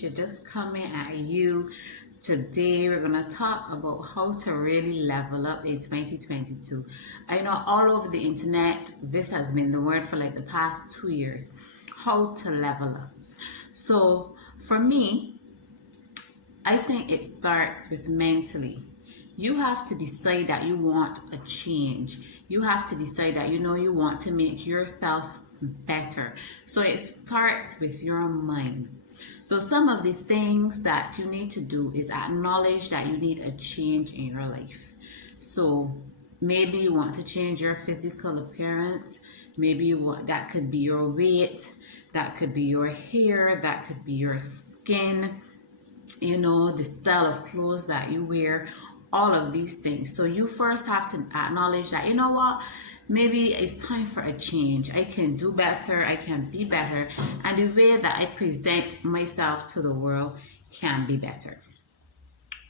JustKeisha, just coming at you. Today we're going to talk about how to really level up in 2022. I know all over the internet, this has been the word for like the past 2 years, how to level up. So for me, I think it starts with mentally. You have to decide that you want a change. You have to decide that you want to make yourself better. So it starts with your mind. So some of the things that you need to do is acknowledge that you need a change in your life. So maybe you want to change your physical appearance. Maybe that could be your weight, that could be your hair, that could be your skin, the style of clothes that you wear, all of these things. So you first have to acknowledge that, maybe it's time for a change. I can do better, I can be better, and the way that I present myself to the world can be better.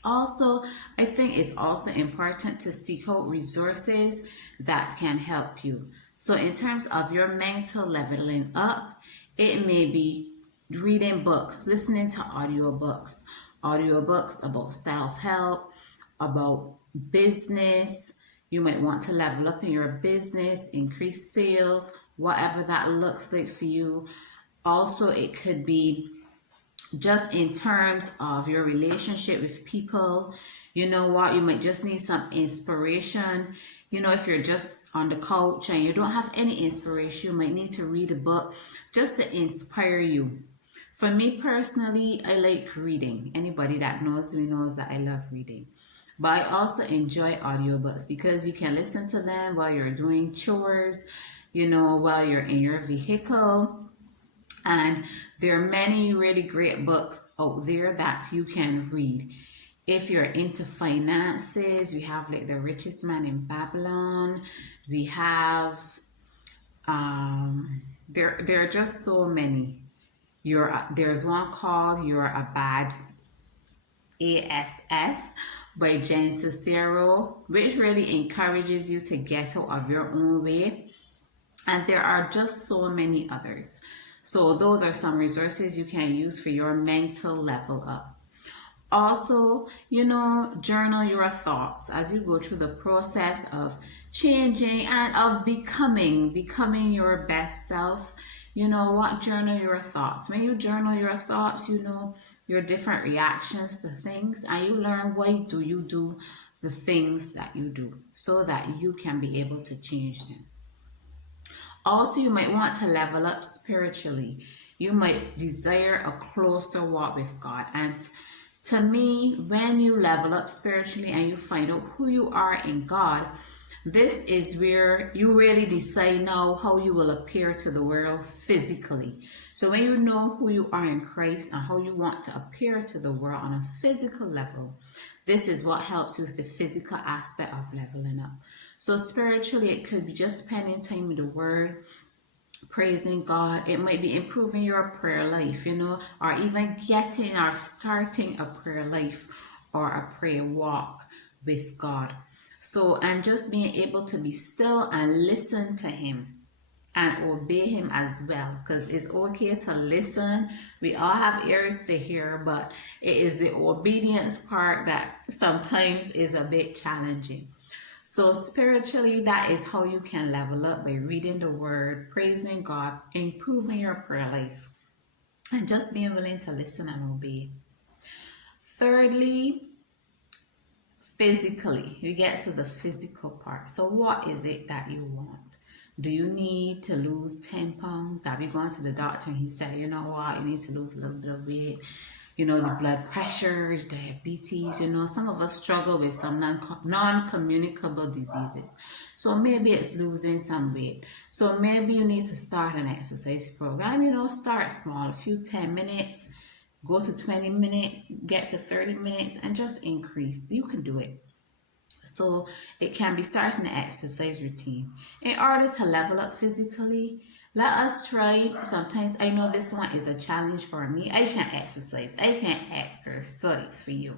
Also, I think it's also important to seek out resources that can help you. So in terms of your mental leveling up, it may be reading books, listening to audiobooks about self-help, about business. You might want to level up in your business, increase sales, whatever that looks like for you. Also, it could be just in terms of your relationship with people. You might just need some inspiration. If you're just on the couch and you don't have any inspiration, you might need to read a book just to inspire you. For me personally, I like reading. Anybody that knows me knows that I love reading. But I also enjoy audiobooks because you can listen to them while you're doing chores, while you're in your vehicle. And there are many really great books out there that you can read. If you're into finances, we have like The Richest Man in Babylon. We have, there are just so many. There's one called You're a Bad ASS by Jen Cicero, which really encourages you to get out of your own way. And there are just so many others. So those are some resources you can use for your mental level up. Also, journal your thoughts as you go through the process of changing and of becoming your best self. Journal your thoughts. When you journal your thoughts, your different reactions to things, and you learn why do you do the things that you do so that you can be able to change them. Also, you might want to level up spiritually. You might desire a closer walk with God. And to me, when you level up spiritually and you find out who you are in God, this is where you really decide now how you will appear to the world physically. So when you know who you are in Christ and how you want to appear to the world on a physical level, this is what helps you with the physical aspect of leveling up. So spiritually, it could be just spending time with the Word, praising God. It might be improving your prayer life, or even getting or starting a prayer life or a prayer walk with God. So, and just being able to be still and listen to Him and obey Him as well, because it's okay to listen. We all have ears to hear, but it is the obedience part that sometimes is a bit challenging. So spiritually, that is how you can level up, by reading the Word, praising God, improving your prayer life, and just being willing to listen and obey. Thirdly, physically, we get to the physical part. So what is it that you want? Do you need to lose 10 pounds? Have you gone to the doctor and he said, you need to lose a little bit of weight? The blood pressure, diabetes, some of us struggle with some non-communicable diseases. So maybe it's losing some weight. So maybe you need to start an exercise program. Start small, a few 10 minutes, go to 20 minutes, get to 30 minutes, and just increase. You can do it. So it can be starting an exercise routine. In order to level up physically, let us try. Sometimes I know this one is a challenge for me. I can't exercise for you.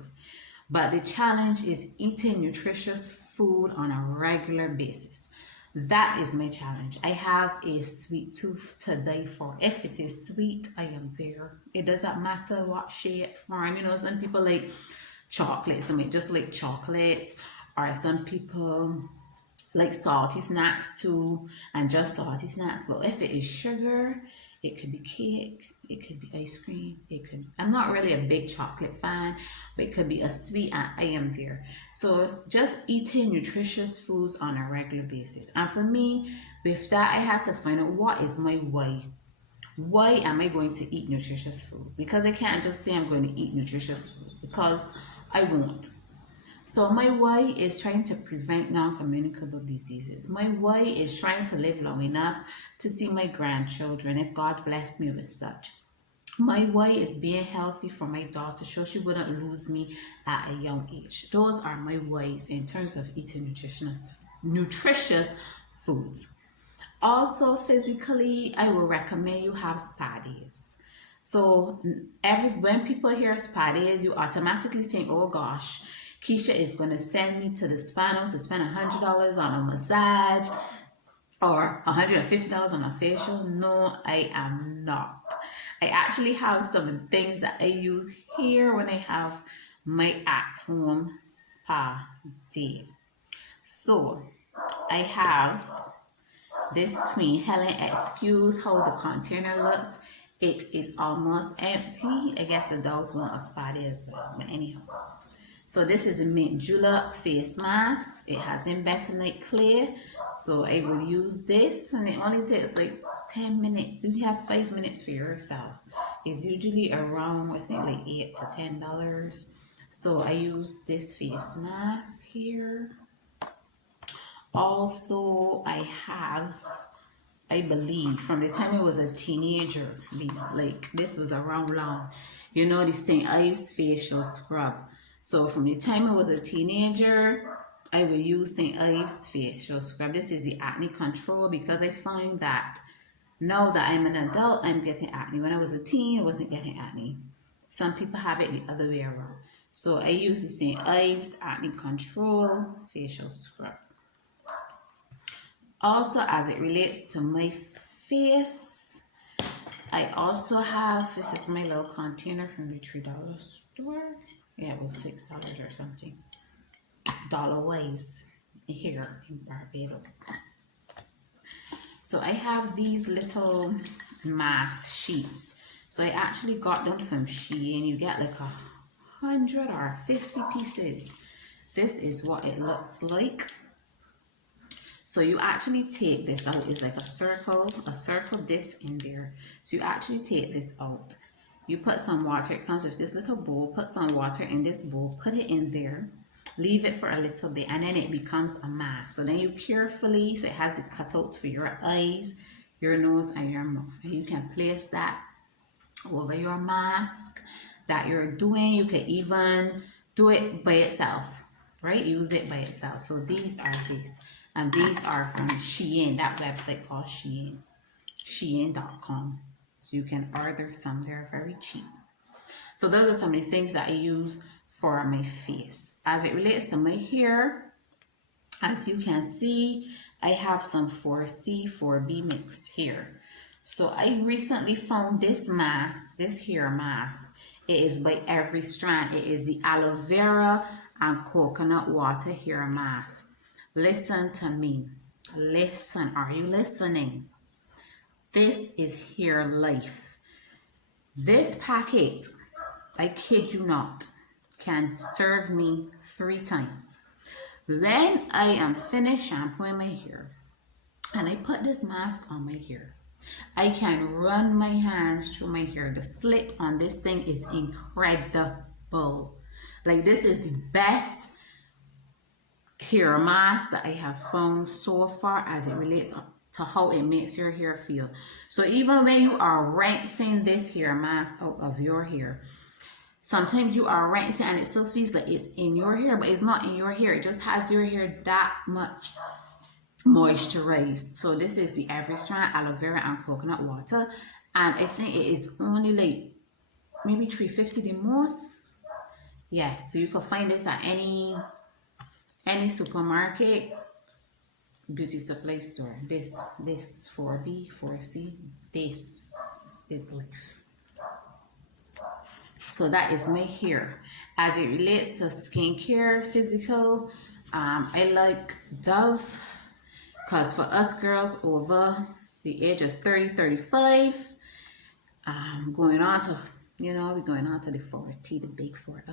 But the challenge is eating nutritious food on a regular basis. That is my challenge. I have a sweet tooth to die for. If it is sweet, I am there. It doesn't matter what shape, form. You know, some people like chocolates. I mean, just like chocolates, or some people like salty snacks too, and just salty snacks. But if it is sugar, it could be cake, it could be ice cream, it could, I'm not really a big chocolate fan, but it could be a sweet, and I am there. So just eating nutritious foods on a regular basis. And for me, with that, I had to find out what is my why. Why am I going to eat nutritious food? Because I can't just say I'm going to eat nutritious food, because I won't. So my why is trying to prevent non-communicable diseases. My why is trying to live long enough to see my grandchildren, if God bless me with such. My why is being healthy for my daughter so she wouldn't lose me at a young age. Those are my whys in terms of eating nutritious foods. Also, physically, I will recommend you have spa days. So when people hear spa days, you automatically think, oh gosh, Keisha is going to send me to the spa now to spend $100 on a massage or $150 on a facial. No, I am not. I actually have some things that I use here when I have my at-home spa day. So I have this Queen Helen. Excuse how the container looks. It is almost empty. I guess the dogs want a spa day as well. But anyhow. So this is a mint julep face mask. It has bentonite clear. So I will use this, and it only takes like 10 minutes. You have 5 minutes for yourself. It's usually around, I think, like $8 to $10. So I use this face mask here. Also, I have, I believe, from the time I was a teenager, like this was around long, you know, the St. Ives facial scrub. So from the time I was a teenager, I will use St. Ives facial scrub. This is the acne control, because I find that now that I'm an adult, I'm getting acne. When I was a teen, I wasn't getting acne. Some people have it the other way around. So I use the St. Ives acne control facial scrub. Also, as it relates to my face, I also have, this is my little container from the $3 store. Yeah, it was $6 or something. Dollar-wise here in Barbados. So I have these little mask sheets. So I actually got them from Shein. You get like 100 or 50 pieces. This is what it looks like. So you actually take this out. It's like a circle disc in there. So you actually take this out. You put some water. It comes with this little bowl. Put some water in this bowl. Put it in there. Leave it for a little bit, and then it becomes a mask. So then you carefully, so it has the cutouts for your eyes, your nose, and your mouth. And you can place that over your mask that you're doing. You can even do it by itself, right? Use it by itself. So these are these. And these are from Shein, that website called Shein, Shein.com. So you can order some, they're very cheap. So those are some of the things that I use for my face. As it relates to my hair, as you can see, I have some 4C, 4B mixed hair. So I recently found this mask, this hair mask. It is by Every Strand. It is the aloe vera and coconut water hair mask. Listen to me. Listen. Are you listening? This is hair life. This packet, I kid you not, can serve me 3 times. When I am finished shampooing my hair and I put this mask on my hair, I can run my hands through my hair. The slip on this thing is incredible. Like, this is the best hair mask that I have found so far as it relates to how it makes your hair feel. So even when you are rinsing this hair mask out of your hair, sometimes you are rinsing and it still feels like it's in your hair, but it's not in your hair. It just has your hair that much moisturized. So this is the Every Strand aloe vera and coconut water, and I think it is only like maybe $3.50 the most. Yes, so you can find this at any supermarket. beauty supply store. This 4B, 4C, this is life. So that is my hair. As it relates to skincare, physical, I like Dove, because for us girls over the age of 30, 35, going on to, we're going on to the 40, the big 40.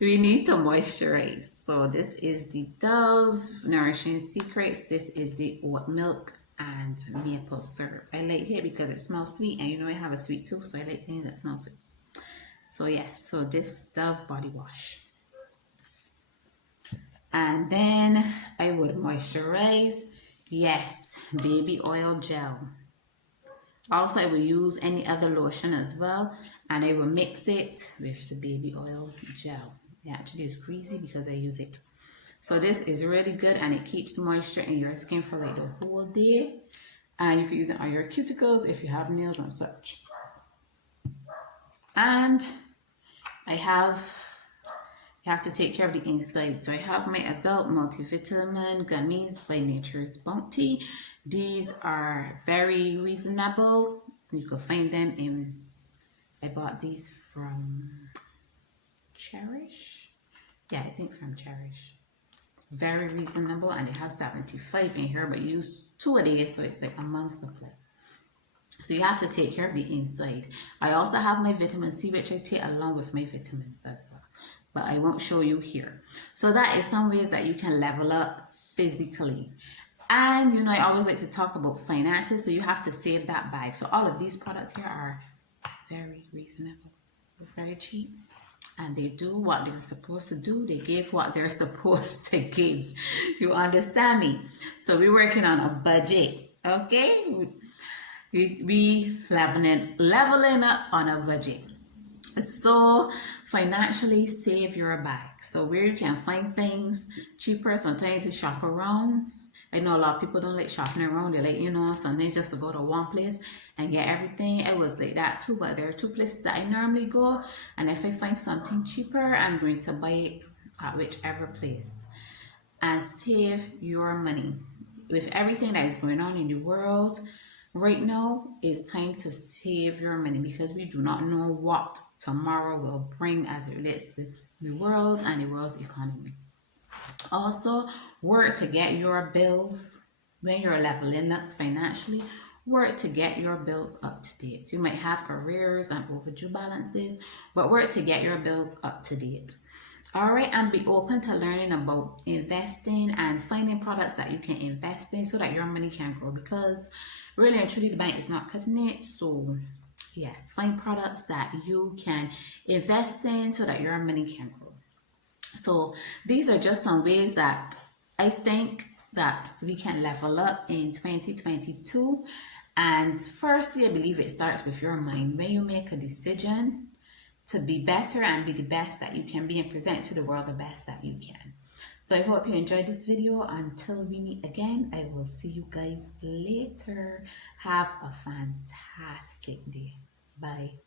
We need to moisturize. So this is the Dove Nourishing Secrets. This is the oat milk and maple syrup. I like it because it smells sweet, and I have a sweet tooth, so I like things that smell sweet. So yes, so this Dove body wash. And then I would moisturize. Yes, baby oil gel. Also, I will use any other lotion as well, and I will mix it with the baby oil gel. It actually is greasy because I use it. So this is really good, and it keeps moisture in your skin for like the whole day. And you can use it on your cuticles if you have nails and such. And you have to take care of the inside. So I have my adult multivitamin gummies by Nature's Bounty. These are very reasonable. You can find them I bought these from Cherish. Yeah, I think from Cherish. Very reasonable, and they have 75 in here, but you use 2 a day, so it's like a month's supply. So you have to take care of the inside. I also have my vitamin C, which I take along with my vitamins as well, but I won't show you here. So that is some ways that you can level up physically. And I always like to talk about finances, so you have to save that bag. So all of these products here are very reasonable, very cheap, and they do what they're supposed to do. They give what they're supposed to give. You understand me? So we're working on a budget, okay? We leveling up on a budget. So financially save your bag. So where you can find things cheaper, sometimes you shop around. I know a lot of people don't like shopping around. They like, sometimes just to go to one place and get everything. I was like that too, but there are 2 places that I normally go. And if I find something cheaper, I'm going to buy it at whichever place. And save your money. With everything that is going on in the world right now, it's time to save your money, because we do not know what tomorrow will bring as it relates to the world and the world's economy. Also, work to get your bills, when you're leveling up financially, work to get your bills up to date. You might have arrears and overdue balances, but work to get your bills up to date. All right, and be open to learning about investing and finding products that you can invest in so that your money can grow, because really and truly the bank is not cutting it. So yes, find products that you can invest in so that your money can grow. So these are just some ways that I think that we can level up in 2022. And firstly, I believe it starts with your mind. When you make a decision to be better and be the best that you can be and present to the world the best that you can. So I hope you enjoyed this video. Until we meet again, I will see you guys later. Have a fantastic day. Bye.